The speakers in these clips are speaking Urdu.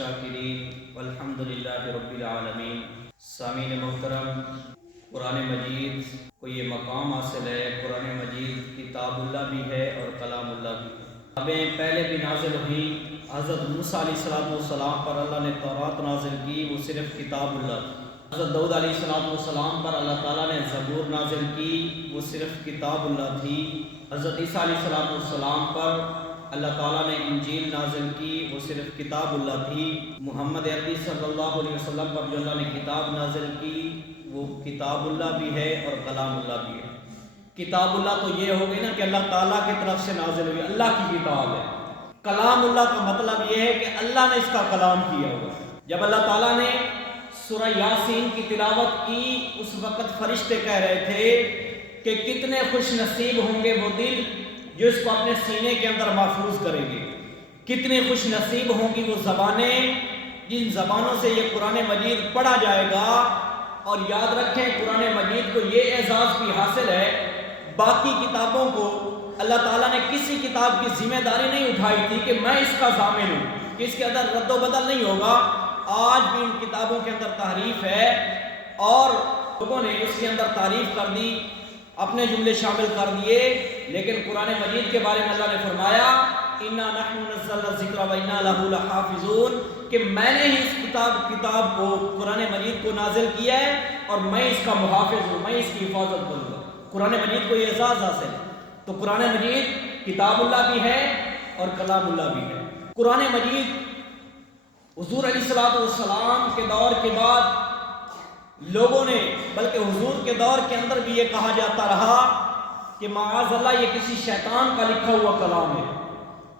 الشاکرین والحمد للہ رب العالمین۔ سامعین محترم، قرآن مجید کو یہ مقام حاصل ہے، قرآن مجید کتاب اللہ بھی ہے اور کلام اللہ بھی ہے۔ کتابیں پہلے بھی نازل ہوئی، حضرت موسیٰ علیہ السلام پر اللہ نے تورات نازل کی، وہ صرف کتاب اللہ تھی۔ حضرت داؤد علیہ السلام پر اللہ تعالیٰ نے زبور نازل کی، وہ صرف کتاب اللہ تھی۔ حضرت عیسیٰ علیہ السلام پر اللہ تعالیٰ نے انجیل نازل کی، وہ صرف کتاب اللہ تھی۔ محمد عربی صلی اللہ علیہ وسلم پر جو اللہ نے کتاب نازل کی، وہ کتاب اللہ بھی ہے اور کلام اللہ بھی ہے۔ کتاب اللہ تو یہ ہو گئی نا کہ اللہ تعالیٰ کی طرف سے نازل ہوئی، اللہ کی کتاب ہے۔ کلام اللہ کا مطلب یہ ہے کہ اللہ نے اس کا کلام کیا ہوا۔ جب اللہ تعالیٰ نے سورہ یاسین کی تلاوت کی، اس وقت فرشتے کہہ رہے تھے کہ کتنے خوش نصیب ہوں گے وہ دل جو اس کو اپنے سینے کے اندر محفوظ کریں گے، کتنے خوش نصیب ہوں گی وہ زبانیں جن زبانوں سے یہ قرآن مجید پڑھا جائے گا۔ اور یاد رکھیں، قرآن مجید کو یہ اعزاز بھی حاصل ہے، باقی کتابوں کو اللہ تعالیٰ نے کسی کتاب کی ذمہ داری نہیں اٹھائی تھی کہ میں اس کا ضامن ہوں، کہ اس کے اندر رد و بدل نہیں ہوگا۔ آج بھی ان کتابوں کے اندر تحریف ہے اور لوگوں نے اس کے اندر تعریف کر دی، اپنے جملے شامل کر دیے، لیکن قرآن مجید کے بارے میں اللہ نے فرمایا اِنَّا نَحْنُ نَزَّلْنَا الذِّكْرَ وَإِنَّا لَهُ لَحَافِظُونَ، کہ میں نے ہی اس کتاب کو قرآن مجید کو نازل کیا ہے اور میں اس کا محافظ ہوں، میں اس کی حفاظت کروں گا۔ قرآن مجید کو یہ اعزاز حاصل ہے۔ تو قرآن مجید کتاب اللہ بھی ہے اور کلام اللہ بھی ہے۔ قرآن مجید حضور علیہ السلام کے دور کے بعد لوگوں نے، بلکہ حضور کے دور کے اندر بھی یہ کہا جاتا رہا کہ معاذ اللہ یہ کسی شیطان کا لکھا ہوا کلام ہے،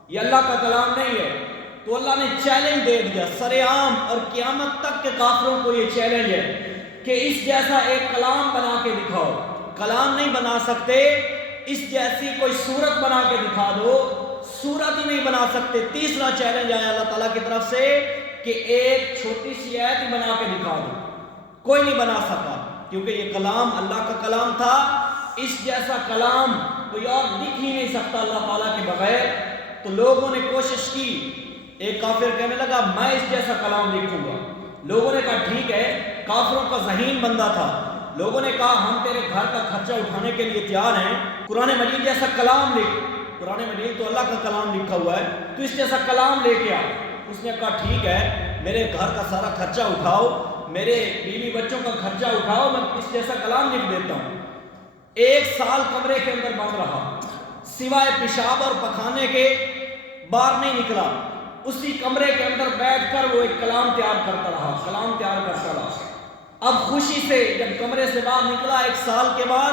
یہ اللہ کا کلام نہیں ہے۔ تو اللہ نے چیلنج دے دیا سر عام، اور قیامت تک کے کافروں کو یہ چیلنج ہے کہ اس جیسا ایک کلام بنا کے دکھاؤ۔ کلام نہیں بنا سکتے، اس جیسی کوئی صورت بنا کے دکھا دو، صورت ہی نہیں بنا سکتے۔ تیسرا چیلنج آیا اللہ تعالیٰ کی طرف سے کہ ایک چھوٹی سی آیت ہی بنا کے دکھا دو۔ کوئی نہیں بنا سکا، کیونکہ یہ کلام اللہ کا کلام تھا۔ اس جیسا کلام کوئی اور لکھ ہی نہیں سکتا اللہ تعالیٰ کے بغیر۔ تو لوگوں نے کوشش کی، ایک کافر کہنے لگا میں اس جیسا کلام لکھوں گا۔ لوگوں نے کہا ٹھیک ہے، کافروں کا ذہین بندہ تھا۔ لوگوں نے کہا ہم تیرے گھر کا خرچہ اٹھانے کے لیے تیار ہیں، قرآن مجید جیسا کلام لکھ۔ قرآن مجید تو اللہ کا کلام لکھا ہوا ہے، تو اس جیسا کلام لے کے آ۔ اس نے کہا ٹھیک ہے، میرے گھر کا سارا خرچہ اٹھاؤ، میرے بیوی بچوں کا خرچہ اٹھاؤ، میں اس جیسا کلام لکھ دیتا ہوں۔ 1 سال کمرے کے اندر بند رہا، سوائے پیشاب اور پخانے کے باہر نہیں نکلا۔ اسی کمرے کے اندر بیٹھ کر وہ ایک کلام تیار کرتا رہا۔ اب خوشی سے جب کمرے سے باہر نکلا 1 سال کے بعد،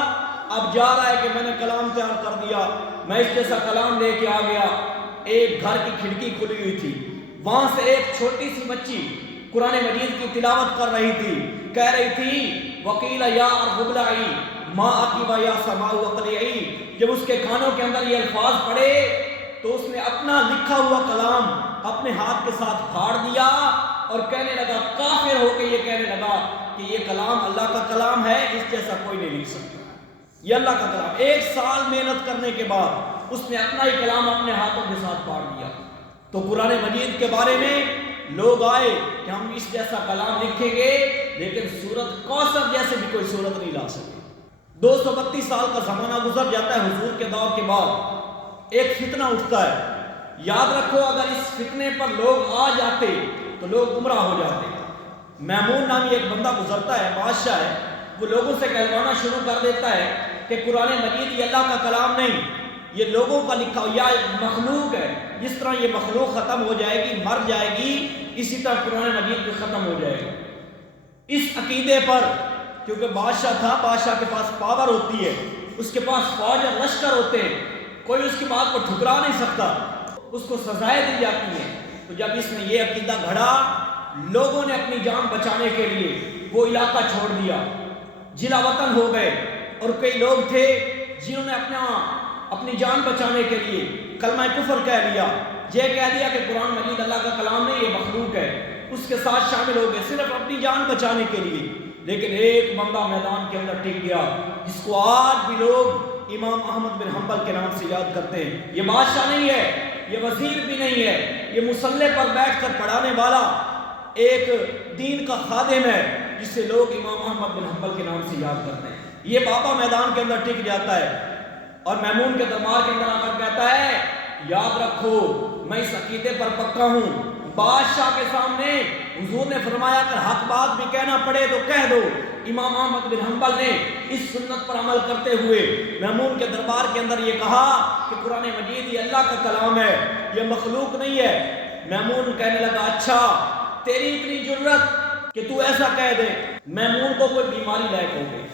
اب جا رہا ہے کہ میں نے کلام تیار کر دیا، میں اس جیسا کلام لے کے آ گیا۔ ایک گھر کی کھڑکی کھلی ہوئی تھی، وہاں سے ایک چھوٹی سی بچی قرآن مجید کی تلاوت کر رہی تھی، کہہ رہی تھی وَقِيلَ يَا أَرْضُ ابْلَعِي مَا أَقِبَ يَا سَمَاءُ وَقْلِعِي۔ جب اس کے کانوں کے اندر یہ الفاظ پڑھے تو اس نے اپنا لکھا ہوا کلام اپنے ہاتھ کے ساتھ پھاڑ دیا اور کہنے لگا، کافر ہو کے یہ کہنے لگا کہ یہ کلام اللہ کا کلام ہے، اس جیسا کوئی نہیں لکھ سکتا، یہ اللہ کا کلام۔ 1 سال محنت کرنے کے بعد اس نے اپنا ہی کلام اپنے ہاتھوں کے ساتھ پھاڑ دیا۔ تو قرآن مجید کے بارے میں لوگ آئے کہ ہم اس جیسا کلام لکھیں گے، لیکن سورت کوثر جیسے بھی کوئی سورت نہیں لا سکے۔ 232 سال کا زمانہ گزر جاتا ہے حضور کے دور کے بعد، ایک فتنہ اٹھتا ہے۔ یاد رکھو، اگر اس فتنے پر لوگ آ جاتے تو لوگ گمراہ ہو جاتے۔ میمون نامی ایک بندہ گزرتا ہے، بادشاہ ہے، وہ لوگوں سے کہلوانا شروع کر دیتا ہے کہ قرآن مجید یہ اللہ کا کلام نہیں، یہ لوگوں کا لکھا ہوا، یا مخلوق ہے۔ جس طرح یہ مخلوق ختم ہو جائے گی، مر جائے گی، اسی طرح قرآن مجید بھی ختم ہو جائے گا۔ اس عقیدے پر، کیونکہ بادشاہ تھا، بادشاہ کے پاس پاور ہوتی ہے، اس کے پاس فوج اور لشکر ہوتے ہیں، کوئی اس کی بات کو ٹھکرا نہیں سکتا، اس کو سزائیں دی جاتی ہیں۔ تو جب اس نے یہ عقیدہ گھڑا، لوگوں نے اپنی جان بچانے کے لیے وہ علاقہ چھوڑ دیا، جلا وطن ہو گئے۔ اور کئی لوگ تھے جنہوں نے اپنی جان بچانے کے لیے کلمہ کفر کہہ لیا، یہ کہہ دیا کہ قرآن مجید اللہ کا کلام نہیں، یہ مخلوق ہے، اس کے ساتھ شامل ہو گئے صرف اپنی جان بچانے کے لیے۔ لیکن ایک بندہ میدان کے اندر ٹک گیا، جس کو آج بھی لوگ امام احمد بن حنبل کے نام سے یاد کرتے ہیں۔ یہ بادشاہ نہیں ہے، یہ وزیر بھی نہیں ہے، یہ مصلی پر بیٹھ کر پڑھانے والا ایک دین کا خادم ہے جسے لوگ امام احمد بن حنبل کے نام سے یاد کرتے ہیں۔ یہ بابا میدان کے اندر ٹک جاتا ہے اور میمون کے دربار کے اندر آ کر کہتا ہے یاد رکھو میں اس عقیدے پر پکا ہوں۔ بادشاہ کے سامنے حضور نے فرمایا اگر حق بات بھی کہنا پڑے تو کہہ دو۔ امام احمد بن حنبل نے اس سنت پر عمل کرتے ہوئے میمون کے دربار کے اندر یہ کہا کہ قرآن مجید یہ اللہ کا کلام ہے، یہ مخلوق نہیں ہے۔ میمون کہنے لگا اچھا تیری اتنی جرت کہ تو ایسا کہہ دے۔ میمون کو کوئی بیماری لاحق ہو گئی،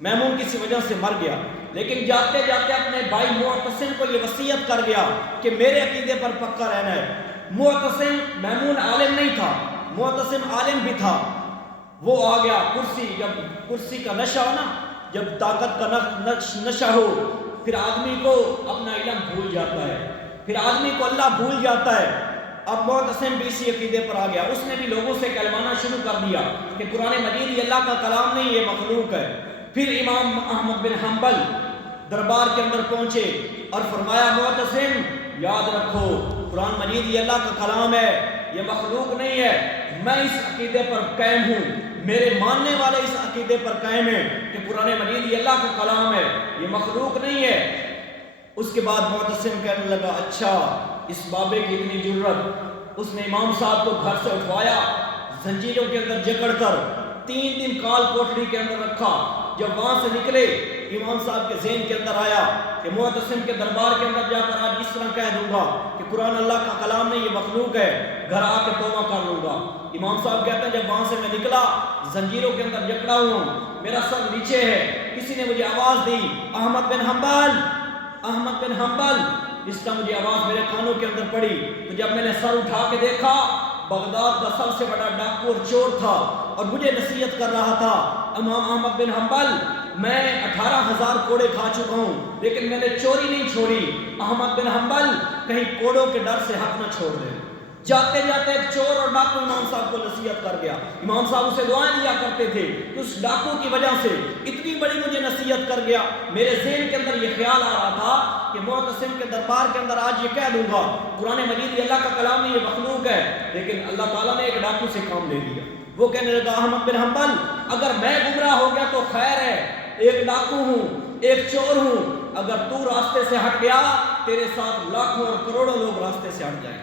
میمون کسی وجہ سے مر گیا، لیکن جاتے جاتے اپنے بھائی معتصم کو یہ وصیت کر گیا کہ میرے عقیدے پر پکا رہنا ہے۔ معتصم میمون عالم نہیں تھا، معتصم عالم بھی تھا۔ وہ آ گیا کرسی، جب کرسی کا نشہ ہو نا، جب طاقت کا نشہ ہو پھر آدمی کو اپنا علم بھول جاتا ہے، پھر آدمی کو اللہ بھول جاتا ہے۔ اب معتصم بھی اسی عقیدے پر آ گیا، اس نے بھی لوگوں سے کہلوانا شروع کر دیا کہ قرآن مجید یہ اللہ کا کلام نہیں، یہ مخلوق ہے۔ پھر امام احمد بن حنبل دربار کے اندر پہنچے اور فرمایا معتصم یاد رکھو قرآن مجید یہ اللہ کا کلام ہے، یہ مخلوق نہیں ہے۔ میں اس عقیدے پر قائم ہوں، میرے ماننے والے اس عقیدے پر قائم ہیں کہ قرآن مجید یہ اللہ کا کلام ہے، یہ مخلوق نہیں ہے۔ اس کے بعد معتصم کہنے لگا اچھا اس بابے کی اتنی جرت۔ اس نے امام صاحب کو گھر سے اٹھوایا، زنجیروں کے اندر جکڑ کر 3 دن کال کوٹری کے اندر رکھا۔ جب وہاں سے نکلے امام صاحب کے ذہن کے اندر آیا کہ معتصم کے دربار کے اندر جا کر آج اس طرح کہہ دوں گا کہ قرآن اللہ کا کلام نہیں یہ مخلوق ہے، گھر آ کے توبہ کر لوں گا۔ امام صاحب کہتے ہیں جب وہاں سے میں نکلا زنجیروں کے اندر جکڑا ہوں، میرا سر نیچے ہے، کسی نے مجھے آواز دی احمد بن حنبل، احمد بن حنبل۔ اس کا مجھے آواز میرے کانوں کے اندر پڑی، تو جب میں نے سر اٹھا کے دیکھا بغداد کا سب سے بڑا ڈاکو اور چور تھا اور مجھے نصیحت کر رہا تھا امام احمد بن حنبل میں 18,000 کوڑے کھا چکا ہوں لیکن میں نے چوری نہیں چھوڑی۔ احمد بن حنبل کہیں کوڑوں کے ڈر سے حق نہ چھوڑ دے۔ جاتے جاتے ایک چور اور ڈاکو امام صاحب کو نصیحت کر گیا، امام صاحب اسے دعائیں دیا کرتے تھے، تو اس ڈاکو کی وجہ سے اتنی بڑی مجھے نصیحت کر گیا، میرے ذہن کے اندر یہ خیال آ رہا تھا کہ معتصم کے دربار کے اندر آج یہ کہہ دوں گا قرآن مجید یہ اللہ کا کلام نہیں یہ مخلوق ہے، لیکن اللہ تعالیٰ نے ایک ڈاکو سے کام لے لیا۔ وہ کہنے لگا احمد بن حنبل اگر میں گمراہ ہو گیا تو خیر ہے، ایک ڈاکو ہوں، ایک چور ہوں، اگر تو راستے سے ہٹ گیا تیرے ساتھ لاکھوں اور کروڑوں لوگ راستے سے ہٹ جائیں۔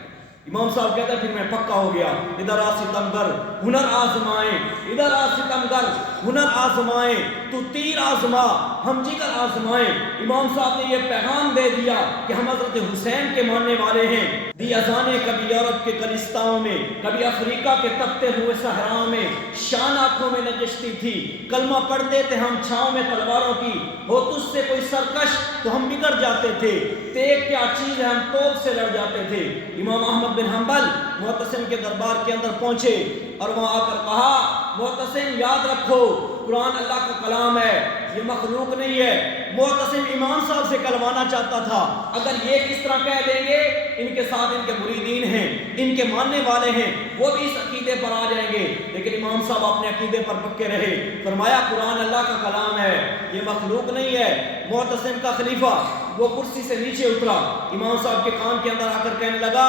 امام صاحب کہتے ہیں پھر میں پکا ہو گیا، ادھر آ ستمگر ہنر آزمائیں، ادھر آ ستمگر ہنر آزمائیں، تو تیر آزما ہم جگر آزمائیں۔ امام صاحب نے یہ پیغام دے دیا کہ ہم حضرت حسین کے ماننے والے ہیں۔ دی اذانیں کبھی یورپ کے کلستاؤں میں، کبھی افریقہ کے تپتے ہوئے صحراؤں میں، شان آنکھوں میں نجشتی تھی، کلمہ پڑھتے تھے ہم چھاؤں میں تلواروں کی، ہو تجھ سے کوئی سرکش تو ہم بگڑ جاتے تھے، تیغ کیا چیز ہے ہم توپ سے لڑ جاتے تھے۔ امام احمد بن حنبل معتصم کے دربار کے اندر پہنچے اور وہاں آ کر کہا معتصم یاد رکھو قرآن اللہ کا کلام ہے یہ مخلوق نہیں ہے۔ معتصم امام صاحب سے کلوانا چاہتا تھا اگر یہ کس طرح کہہ دیں گے ان کے ساتھ ان کے مریدین ہیں، ان کے ماننے والے ہیں، وہ بھی اس عقیدے پر آ جائیں گے، لیکن امام صاحب اپنے عقیدے پر پکے رہے۔ فرمایا قرآن اللہ کا کلام ہے یہ مخلوق نہیں ہے۔ معتصم کا خلیفہ وہ کرسی سے نیچے اترا، امام صاحب کے کان کے اندر آ کر کہنے لگا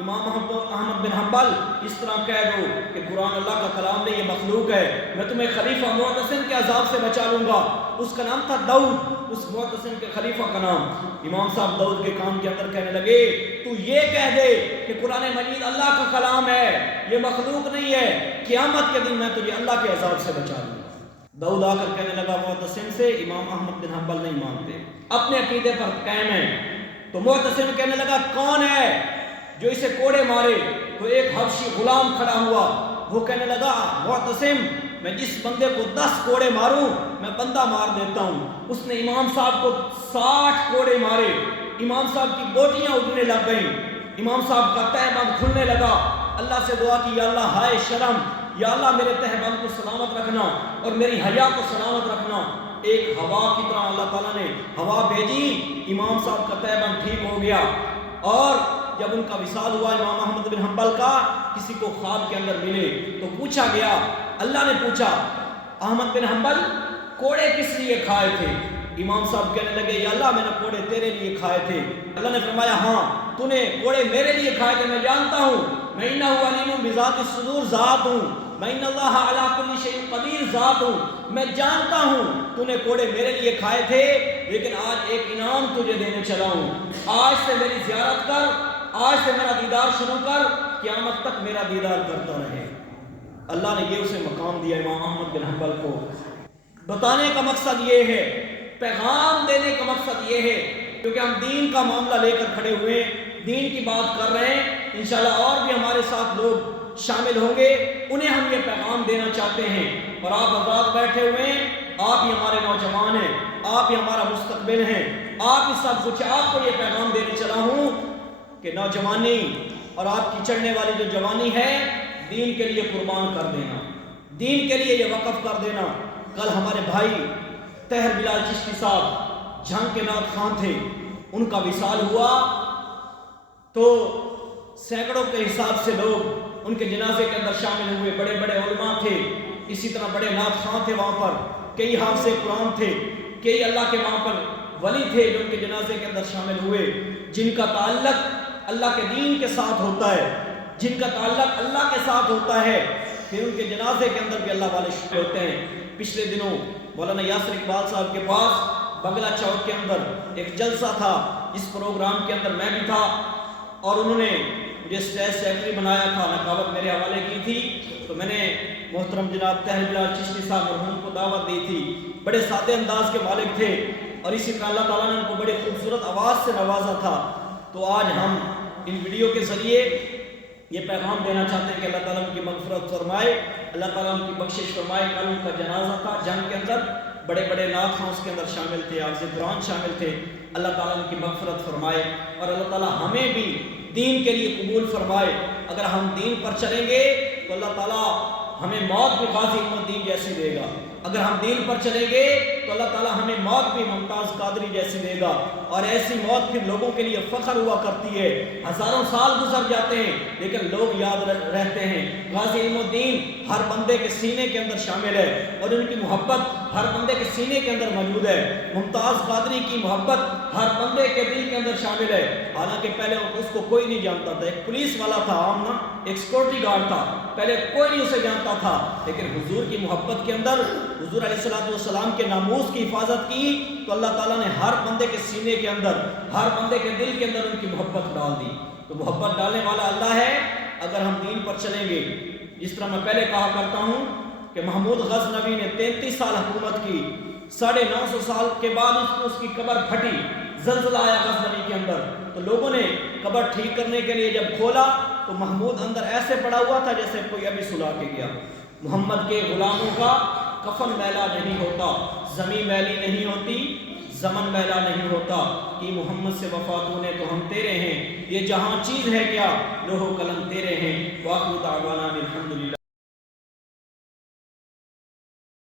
امام احمد بن حنبل اس طرح کہہ دو کہ قرآن اللہ کا کلام نہیں یہ مخلوق ہے، میں تمہیں خلیفہ معتصم کے عذاب سے بچا لوں گا۔ اس کا نام تھا داؤد، اس معتصم کے خلیفہ کا نام۔ امام صاحب داؤد کے کان کے اندر کہنے لگے تو یہ کہہ دے کہ قرآن مجید اللہ کا کلام ہے یہ مخلوق نہیں ہے، قیامت کے دن میں تجھے اللہ کے عذاب سے بچا لوں گا۔ داؤد آ کر کہنے لگا معتصم سے امام احمد بن حنبل نہیں مانتے، اپنے عقیدے پر قائم ہیں۔ تو معتصم کہنے لگا کون ہے جو اسے کوڑے مارے؟ تو ایک حبشی غلام کھڑا ہوا، وہ کہنے لگا معتصم میں جس بندے کو 10 کوڑے ماروں میں بندہ مار دیتا ہوں۔ اس نے امام صاحب کو 60 کوڑے مارے، امام صاحب کی بوٹیاں اڑنے لگ گئیں، امام صاحب کا تہ بند کھلنے لگا۔ اللہ سے دعا کی یا اللہ ہائے شرم، یا اللہ میرے تہ بند کو سلامت رکھنا اور میری حیا کو سلامت رکھنا۔ ایک ہوا کی طرح اللہ تعالیٰ نے ہوا بھیجی، امام صاحب کا تہ بند ٹھیک ہو گیا۔ اور جب ان کا وصال ہوا امام احمد بن حنبل کا، کسی کو خواب کے اندر ملے تو پوچھا گیا، اللہ نے پوچھا احمد بن حنبل کوڑے کس لیے کھائے تھے؟ امام صاحب کہنے لگے یا اللہ میں نے کوڑے تیرے لیے کھائے تھے. اللہ نے فرمایا ہاں تو نے کوڑے میرے لیے کھائے تھے, میں جانتا ہوں, میں انہ علیم بذات الصدور ذات ہوں, میں ان اللہ علی کل شیء قدیر ذات ہوں, میں جانتا ہوں تو نے کوڑے میرے لیے کھائے تھے, لیکن آج ایک انعام تجھے دینے چلا ہوں, آج سے میری زیارت کر, آج سے میرا دیدار شروع کر, قیامت تک میرا دیدار کرتا رہے. اللہ نے یہ اسے مقام دیا امام احمد بن حنبل کو. بتانے کا مقصد یہ ہے, پیغام دینے کا مقصد یہ ہے, کیونکہ ہم دین کا معاملہ لے کر کھڑے ہوئے ہیں, دین کی بات کر رہے ہیں, انشاءاللہ اور بھی ہمارے ساتھ لوگ شامل ہوں گے, انہیں ہم یہ پیغام دینا چاہتے ہیں. اور آپ حضرات بیٹھے ہوئے ہیں, آپ ہی ہمارے نوجوان ہیں, آپ ہی ہمارا مستقبل ہیں, آپ ہی سب کچھ. آپ کو یہ پیغام دینے چلا ہوں کہ نوجوانی اور آپ کی چڑھنے والی جو جوانی ہے, دین کے لیے قربان کر دینا, دین کے لیے یہ وقف کر دینا. کل ہمارے بھائی طاہر بلال چشتی صاحب جھنگ کے نعت خواں تھے, ان کا وصال ہوا تو سینکڑوں کے حساب سے لوگ ان کے جنازے کے اندر شامل ہوئے. بڑے بڑے علماء تھے, اسی طرح بڑے نعت خواں تھے وہاں پر, کئی حافظ قرآن تھے, کئی اللہ کے وہاں پر ولی تھے جو ان کے جنازے کے اندر شامل ہوئے, جن کا تعلق اللہ کے دین کے ساتھ ہوتا ہے, جن کا تعلق اللہ کے ساتھ ہوتا ہے, پھر ان کے جنازے کے اندر بھی اللہ والے شامل ہوتے ہیں. پچھلے دنوں مولانا یاسر اقبال صاحب کے پاس بنگلہ چوک کے اندر ایک جلسہ تھا, اس پروگرام کے اندر میں بھی تھا, اور انہوں نے مجھے اسٹیج سیکرٹری بنایا تھا, نقابت میرے حوالے کی تھی, تو میں نے محترم جناب طاہر بلال چشتی صاحب مرحوم کو دعوت دی تھی. بڑے سادے انداز کے مالک تھے, اور اسی طرح اللہ تعالیٰ نے ان کو بڑی خوبصورت آواز سے نوازا تھا. تو آج ہم ان ویڈیو کے ذریعے یہ پیغام دینا چاہتے ہیں کہ اللہ تعالیٰ ان کی مغفرت فرمائے, اللہ تعالیٰ ان کی بخشش فرمائے. کل ان کا جنازہ تھا جنگ کے اندر, بڑے بڑے نعت خواں اس کے اندر شامل تھے, حافظ قرآن شامل تھے. اللہ تعالیٰ ان کی مغفرت فرمائے, اور اللہ تعالیٰ ہمیں بھی دین کے لیے قبول فرمائے. اگر ہم دین پر چلیں گے تو اللہ تعالیٰ ہمیں موت بھی غازی الدین جیسی دے گا, اگر ہم دین پر چلیں گے تو اللہ تعالیٰ ہمیں موت بھی ممتاز قادری جیسی دے گا. اور ایسی موت پھر لوگوں کے لیے فخر ہوا کرتی ہے. ہزاروں سال گزر جاتے ہیں لیکن لوگ یاد رہتے ہیں. غازی علم الدین ہر بندے کے سینے کے اندر شامل ہے, اور ان کی محبت ہر بندے کے سینے کے اندر موجود ہے. ممتاز قادری کی محبت ہر بندے کے دل کے اندر شامل ہے. حالانکہ پہلے اس کو کوئی نہیں جانتا تھا, ایک پولیس والا تھا عام نا, ایک سیکورٹی گارڈ تھا, پہلے کوئی نہیں اسے جانتا تھا. لیکن حضور کی محبت کے اندر حضور علیہ السلام کے ناموس کی حفاظت کی تو اللہ تعالیٰ نے ہر بندے کے سینے کے اندر, ہر بندے کے دل کے اندر ان کی محبت ڈال دی. تو محبت ڈالنے والا اللہ ہے. اگر ہم دین پر چلیں گے, جس طرح میں پہلے کہا کرتا ہوں کہ محمود غزنوی نے 33 سال حکومت کی, 950 سال کے بعد اس کی قبر پھٹی, زلزلہ آیا غزنوی کے اندر, تو لوگوں نے قبر ٹھیک کرنے کے لیے جب کھولا تو محمود اندر ایسے پڑا ہوا تھا جیسے کوئی ابھی سلا کے گیا. محمد کے غلاموں کا کفن میلا نہیں ہوتا, زمین میلی نہیں ہوتی, زمن میلا نہیں ہوتا, کہ محمد سے وفاتوں نے تو ہم تیرے ہیں, یہ جہاں چیز ہے کیا, لوح و قلم تیرے ہیں. واخر دعوانا الحمد